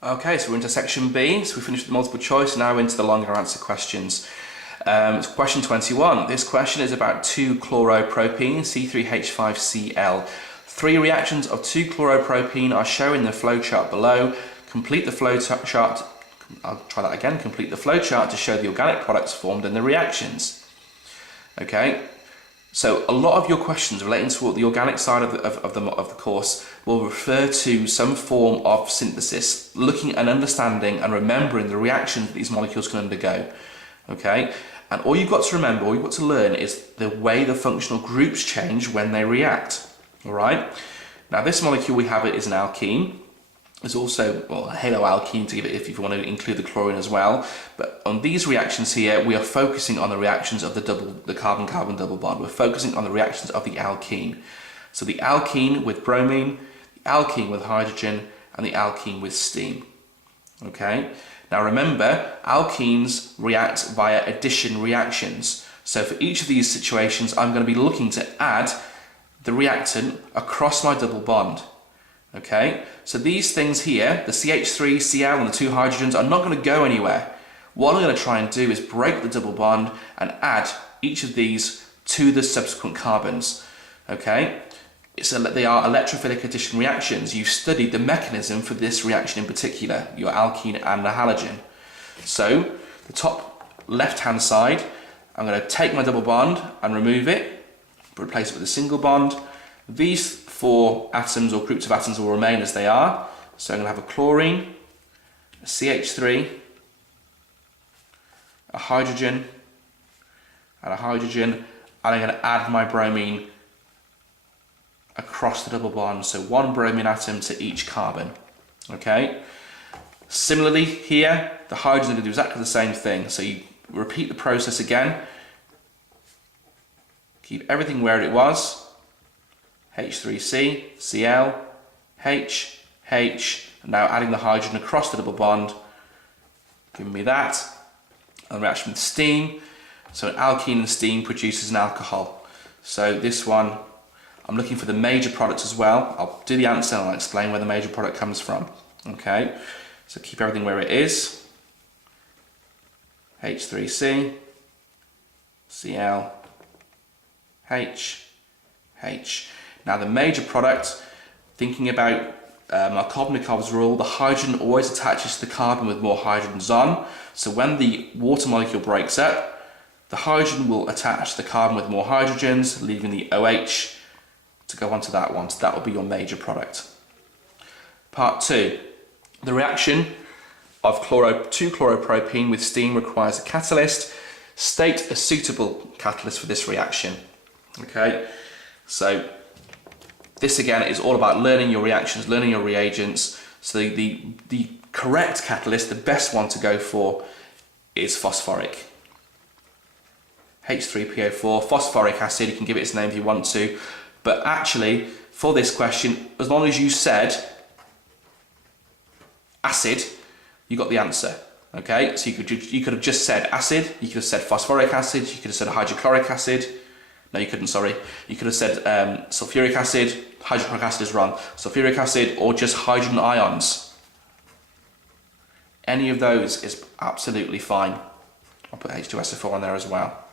Okay, so we're into section B. So we finished the multiple choice, now we're into the longer answer questions. Question 21. This question is about 2-chloropropene, C3H5Cl. 3 reactions of 2-chloropropene are shown in the flowchart below. Complete the flowchart. I'll try that again. Complete the flowchart to show the organic products formed and the reactions. Okay. So a lot of your questions relating to the organic side of the course will refer to some form of synthesis, looking and understanding and remembering the reactions that these molecules can undergo. Okay, and all you've got to remember, all you've got to learn is the way the functional groups change when they react. All right. Now this molecule we have is an alkene. There's also, well, a haloalkene to give it if you want to include the chlorine as well. But on these reactions here, we are focusing on the reactions of the carbon-carbon double bond. We're focusing on the reactions of the alkene. So the alkene with bromine, the alkene with hydrogen, and the alkene with steam. Okay. Now remember, alkenes react via addition reactions. So for each of these situations, I'm going to be looking to add the reactant across my double bond. Okay, so these things here, the CH3, Cl and the 2 hydrogens are not going to go anywhere. What I'm going to try and do is break the double bond and add each of these to the subsequent carbons. Okay, they are electrophilic addition reactions. You've studied the mechanism for this reaction in particular, your alkene and the halogen. So the top left hand side, I'm going to take my double bond and remove it, replace it with a single bond. These 4 atoms or groups of atoms will remain as they are. So I'm going to have a chlorine, a CH3, a hydrogen, and a hydrogen, and I'm going to add my bromine across the double bond. So 1 bromine atom to each carbon. Okay. Similarly here, the hydrogen is going to do exactly the same thing. So you repeat the process again. Keep everything where it was. H3C, Cl, H, H, and now adding the hydrogen across the double bond, giving me that. And reaction with steam, so an alkene and steam produces an alcohol. So this one, I'm looking for the major product as well. I'll do the answer and I'll explain where the major product comes from. Okay, so keep everything where it is. H3C, Cl, H, H. Now the major product, thinking about Markovnikov's rule, the hydrogen always attaches to the carbon with more hydrogens on. So when the water molecule breaks up, the hydrogen will attach to the carbon with more hydrogens, leaving the OH to go onto that one. So that will be your major product. Part 2. The reaction of 2-chloropropene with steam requires a catalyst. State a suitable catalyst for this reaction. Okay, so this again is all about learning your reactions, learning your reagents. So the correct catalyst, the best one to go for, is phosphoric. H3PO4, phosphoric acid, you can give it its name if you want to, but actually for this question, as long as you said acid, you got the answer. Okay, so you could have just said acid, you could have said phosphoric acid, you could have said hydrochloric acid. No, you couldn't, sorry. You could have said sulfuric acid. Hydrochloric acid is wrong. Sulfuric acid or just hydrogen ions. Any of those is absolutely fine. I'll put H2SO4 on there as well.